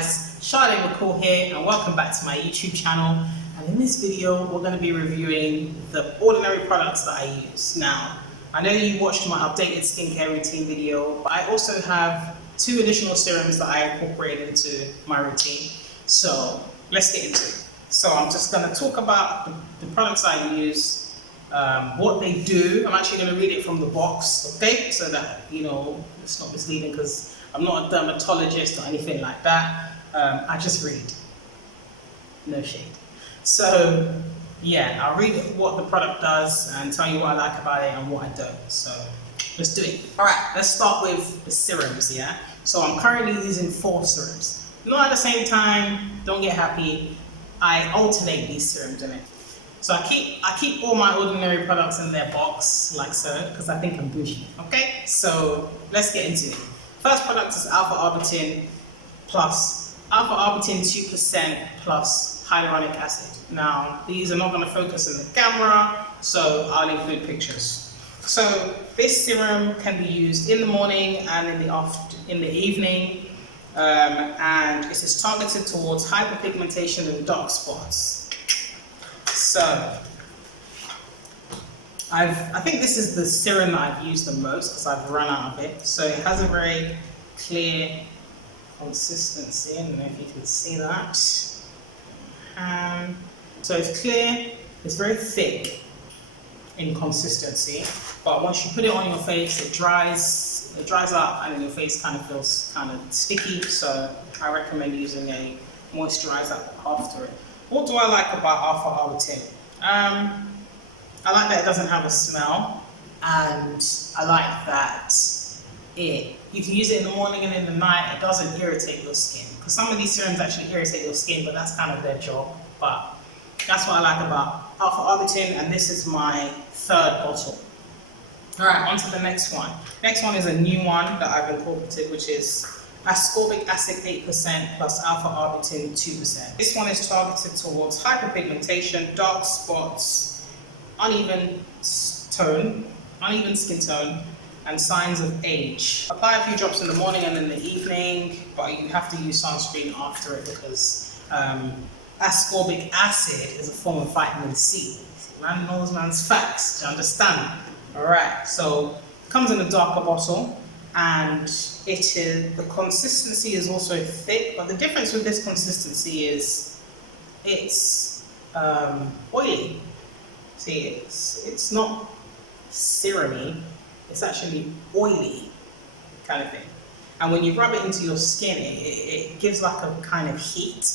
guys, Charlotte McCall here and welcome back to my YouTube channel. And in this video we're going to be reviewing the ordinary products that I use. Now, I know you watched my updated skincare routine video, but I also have 2 additional serums that I incorporated into my routine. So let's get into it. So I'm just going to talk about the products I use, what they do. I'm actually going to read it from the box, okay? So that, you know, it's not misleading because I'm not a dermatologist or anything like that. I just read. No shade. So yeah, I'll read what the product does and tell you what I like about it and what I don't. So let's do it. All right, let's start with the serums, yeah? So I'm currently using 4 serums. Not at the same time, don't get happy. I alternate these serums in it. So I keep all my ordinary products in their box, like so, because I think I'm bougie, okay? So let's get into it. First product is Alpha Arbutin plus Alpha Arbutin 2% plus hyaluronic acid. Now, these are not going to focus in the camera, so I'll include pictures. So this serum can be used in the morning and in the evening, and it is targeted towards hyperpigmentation and dark spots. So I think this is the serum that I've used the most because I've run out of it. So it has a very clear consistency. I don't know if you can see that. So it's clear, it's very thick in consistency, but once you put it on your face, it dries up and then your face kind of feels kind of sticky. So I recommend using a moisturizer after it. What do I like about Alpha Arbutin? I like that it doesn't have a smell, and I like that you can use it in the morning and in the night. It doesn't irritate your skin, because some of these serums actually irritate your skin, but that's kind of their job. But that's what I like about Alpha Arbutin, and this is my 3rd bottle. All right, on to the next one. Next one is a new one that I've incorporated, which is Ascorbic acid 8% plus Alpha Arbutin 2%. This one is targeted towards hyperpigmentation, dark spots, uneven skin tone, and signs of age. Apply a few drops in the morning and in the evening, but you have to use sunscreen after it because ascorbic acid is a form of vitamin C. Man knows man's facts, do you understand? Alright, so it comes in a darker bottle, and the consistency is also thick, but the difference with this consistency is it's oily. See, it's not serumy, it's actually oily kind of thing. And when you rub it into your skin, it gives like a kind of heat.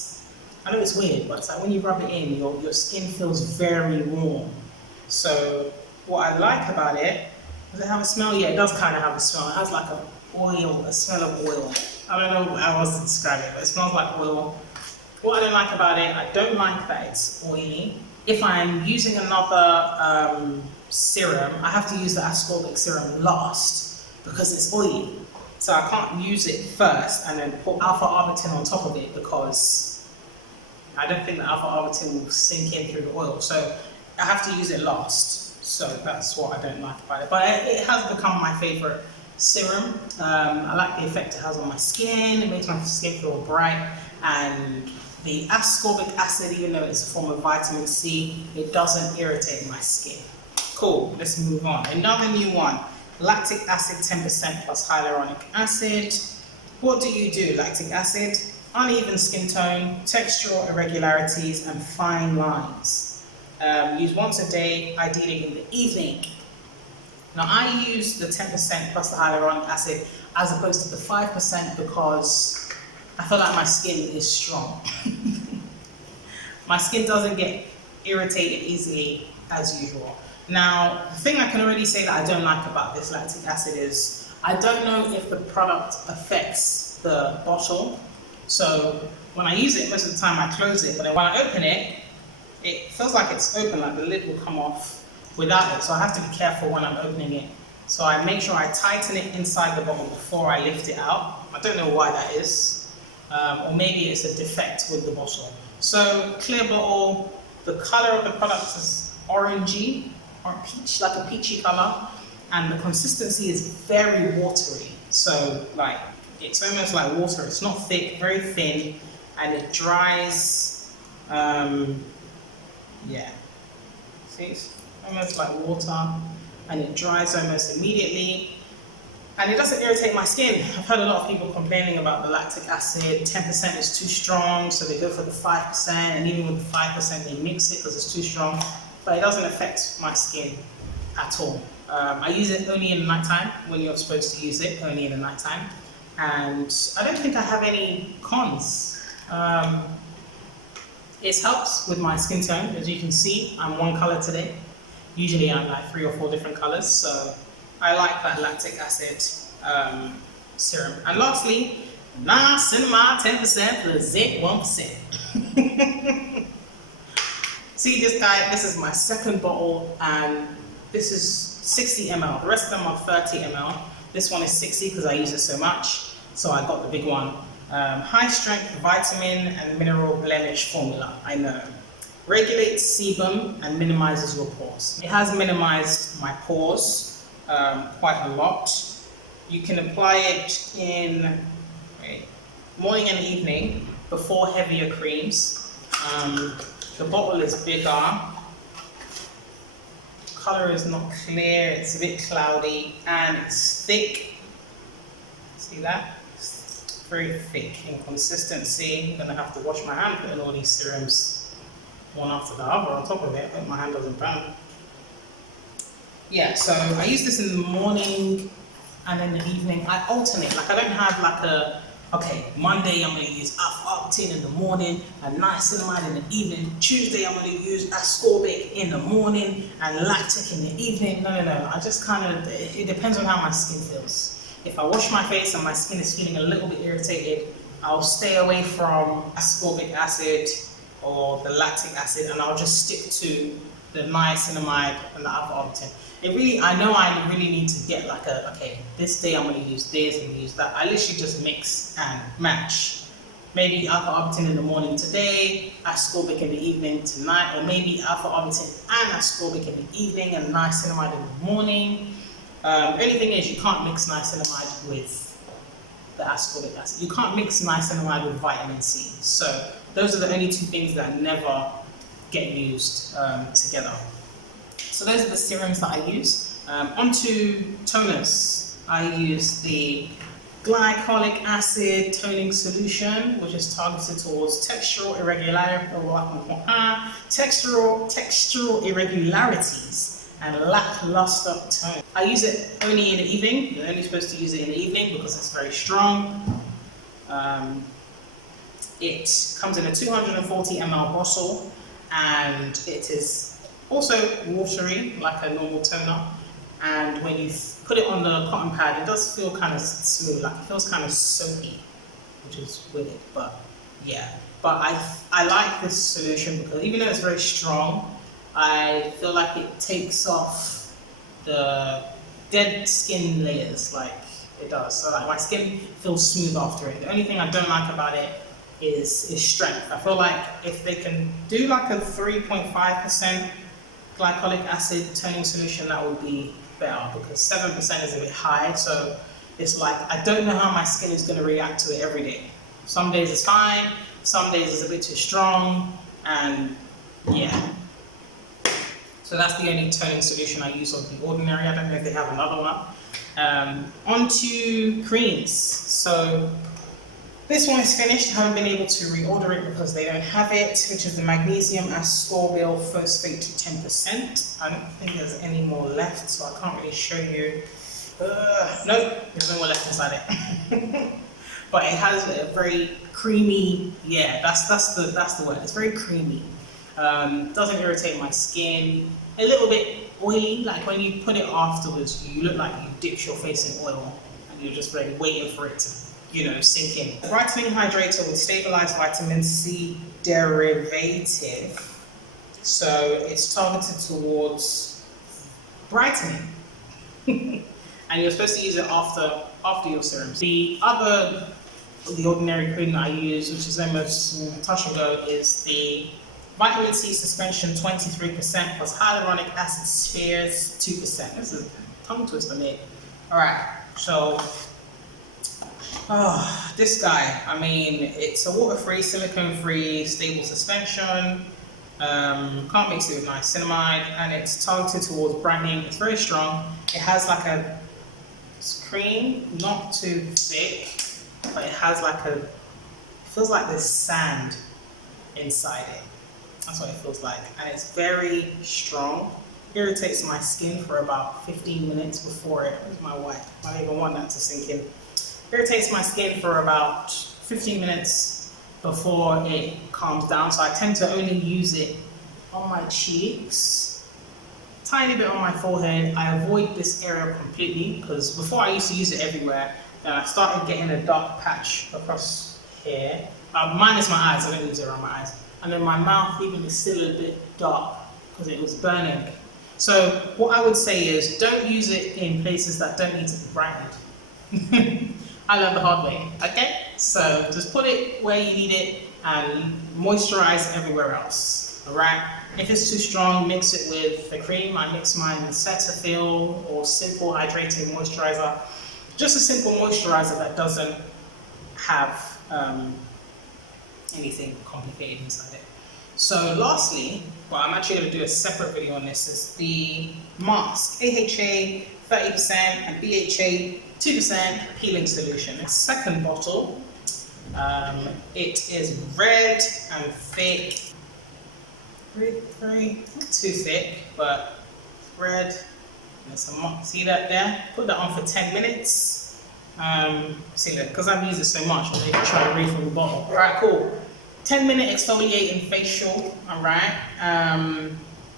I know it's weird, but it's like when you rub it in, your skin feels very warm. So what I like about it, does it have a smell? Yeah, it does kind of have a smell. It has like a smell of oil. I don't know how else to describe it, but it smells like oil. What I don't like about it, I don't like that it's oily. If I'm using another serum, I have to use the ascorbic serum last because it's oily. So I can't use it first and then put Alpha Arbutin on top of it because I don't think the Alpha Arbutin will sink in through the oil. So I have to use it last. So that's what I don't like about it. But it has become my favorite serum. I like the effect it has on my skin. It makes my skin feel bright. And the ascorbic acid, even though it's a form of vitamin C, it doesn't irritate my skin. Cool, let's move on. Another new one, lactic acid 10% plus hyaluronic acid. What do you do? Lactic acid, uneven skin tone, textural irregularities, and fine lines. Use once a day, ideally in the evening. Now I use the 10% plus the hyaluronic acid as opposed to the 5% because I feel like my skin is strong. My skin doesn't get irritated easily as usual. Now, the thing I can already say that I don't like about this lactic acid is I don't know if the product affects the bottle. So when I use it, most of the time I close it, but then when I open it, it feels like it's open, like the lid will come off without it. So I have to be careful when I'm opening it. So I make sure I tighten it inside the bottle before I lift it out. I don't know why that is. Or maybe it's a defect with the bottle. So clear bottle, the color of the product is orangey, or peach, like a peachy color, and the consistency is very watery. So like It's almost like water. It's not thick, very thin, and it dries. Yeah, see, it's almost like water, and it dries almost immediately. And it doesn't irritate my skin. I've heard a lot of people complaining about the lactic acid. 10% is too strong, so they go for the 5%, and even with the 5%, they mix it because it's too strong. But it doesn't affect my skin at all. I use it only in the nighttime, when you're supposed to use it, only in the nighttime. And I don't think I have any cons. It helps with my skin tone. As you can see, I'm one color today. Usually I'm like 3 or 4 different colors, so I like that lactic acid serum. And lastly, niacinimide 10% plus zinc 1%. See this guy, this is my second bottle, and this is 60 ml. The rest of them are 30 ml. This one is 60 because I use it so much, so I got the big one. High strength vitamin and mineral blemish formula, I know. Regulates sebum and minimizes your pores. It has minimized my pores quite a lot. You can apply it in morning and evening before heavier creams. The bottle is bigger. Color is not clear, it's a bit cloudy, and it's thick. See that? It's very thick in consistency. I'm gonna have to wash my hand putting all these serums one after the other on top of it. I hope my hand doesn't burn. Yeah, so I use this in the morning and in the evening. I alternate, like I don't have like a, okay, Monday I'm going to use Arbutine in the morning and niacinimide in the evening. Tuesday I'm going to use Ascorbic in the morning and Lactic in the evening. No. I just kind of, it depends on how my skin feels. If I wash my face and my skin is feeling a little bit irritated, I'll stay away from ascorbic acid or the lactic acid, and I'll just stick to the niacinimide and the Arbutin. I know I really need to get like a, okay, this day I'm going to use this and use that. I literally just mix and match. Maybe Arbutin in the morning today, Ascorbic in the evening tonight, or maybe Arbutin and Ascorbic in the evening and niacinimide in the morning. Only thing is, you can't mix niacinimide with the ascorbic acid. You can't mix niacinimide with vitamin C. So those are the only 2 things that never get used together. So those are the serums that I use. Onto toners. I use the Glycolic acid toning solution, which is targeted towards textural irregularities and lackluster tone. I use it only in the evening. You're only supposed to use it in the evening because it's very strong. It comes in a 240 ml bottle, and it is also watery like a normal toner. And when you put it on the cotton pad, it does feel kind of smooth, like it feels kind of soapy, which is weird, but yeah. But I like this solution because even though it's very strong, I feel like it takes off the dead skin layers, like it does. So like my skin feels smooth after it. The only thing I don't like about it is strength. I feel like if they can do like a 3.5% glycolic acid toning solution, that would be better, because 7% is a bit high. So it's like, I don't know how my skin is going to react to it every day. Some days it's fine, some days it's a bit too strong, and yeah. So that's the only toning solution I use of The Ordinary. I don't know if they have another one. Onto creams. So this one is finished. I haven't been able to reorder it because they don't have it, which is the Magnesium Ascorbyl Phosphate to 10%. I don't think there's any more left, so I can't really show you. Nope, there's no more left inside it. But it has a very creamy, yeah, that's the word. It's very creamy. Doesn't irritate my skin. A little bit oily, like when you put it afterwards, you look like you dipped your face in oil and you're just really waiting for it to, you know, sink in. A brightening hydrator with stabilized vitamin C derivative. So it's targeted towards brightening. And you're supposed to use it after your serums. The Ordinary cream that I use, which is almost touch and go, is the Vitamin C suspension 23% plus hyaluronic acid spheres 2%. This is a tongue twister, mate. Alright, so Oh, this guy, I mean, it's a water-free, silicone-free, stable suspension. Can't mix it with niacinimide, and it's targeted towards brightening. It's very strong. It has like a cream, not too thick, but it has like it feels like there's sand inside it. That's what it feels like, and it's very strong. Irritates my skin for about 15 minutes before it. Where's my wipe? I don't even want that to sink in. Irritates my skin for about 15 minutes before it calms down. So I tend to only use it on my cheeks, tiny bit on my forehead. I avoid this area completely because before I used to use it everywhere. Then I started getting a dark patch across here. Minus my eyes, I don't use it around my eyes. And then my mouth even is still a bit dark because it was burning. So what I would say is don't use it in places that don't need to be brightened. I learned the hard way, okay? So just put it where you need it and moisturize everywhere else, all right? If it's too strong, mix it with the cream. I mix mine with Cetaphil or simple hydrating moisturizer. Just a simple moisturizer that doesn't have anything complicated inside it. So lastly, well, I'm actually going to do a separate video on this, is the mask. AHA 30% and BHA 2% peeling solution. The second bottle, it is red and thick. Very not too thick, but red. See that there? Put that on for 10 minutes. See that, because I've used it so much, I'm going to try to read from the bottle. All right, cool. 10-minute exfoliating facial, all right,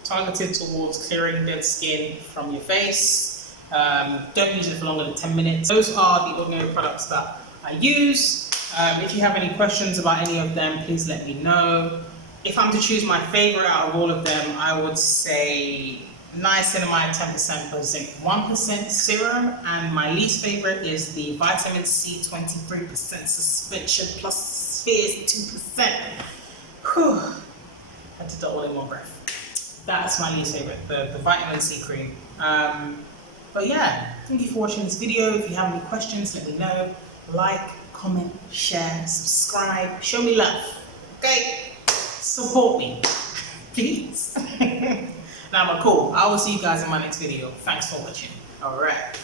targeted towards clearing dead skin from your face. Don't use it for longer than 10 minutes. Those are the ordinary products that I use. If you have any questions about any of them, please let me know. If I'm to choose my favorite out of all of them, I would say niacinimide 10% but zinc 1% serum, and my least favorite is the vitamin C 23% suspension plus spheres 2%. Whew. I did that all in one breath. That's my least favorite, the vitamin C cream. But yeah, thank you for watching this video. If you have any questions, let me know. Like, comment, share, subscribe, show me love. Okay? Support me, please. Now, but cool. I will see you guys in my next video. Thanks for watching. All right.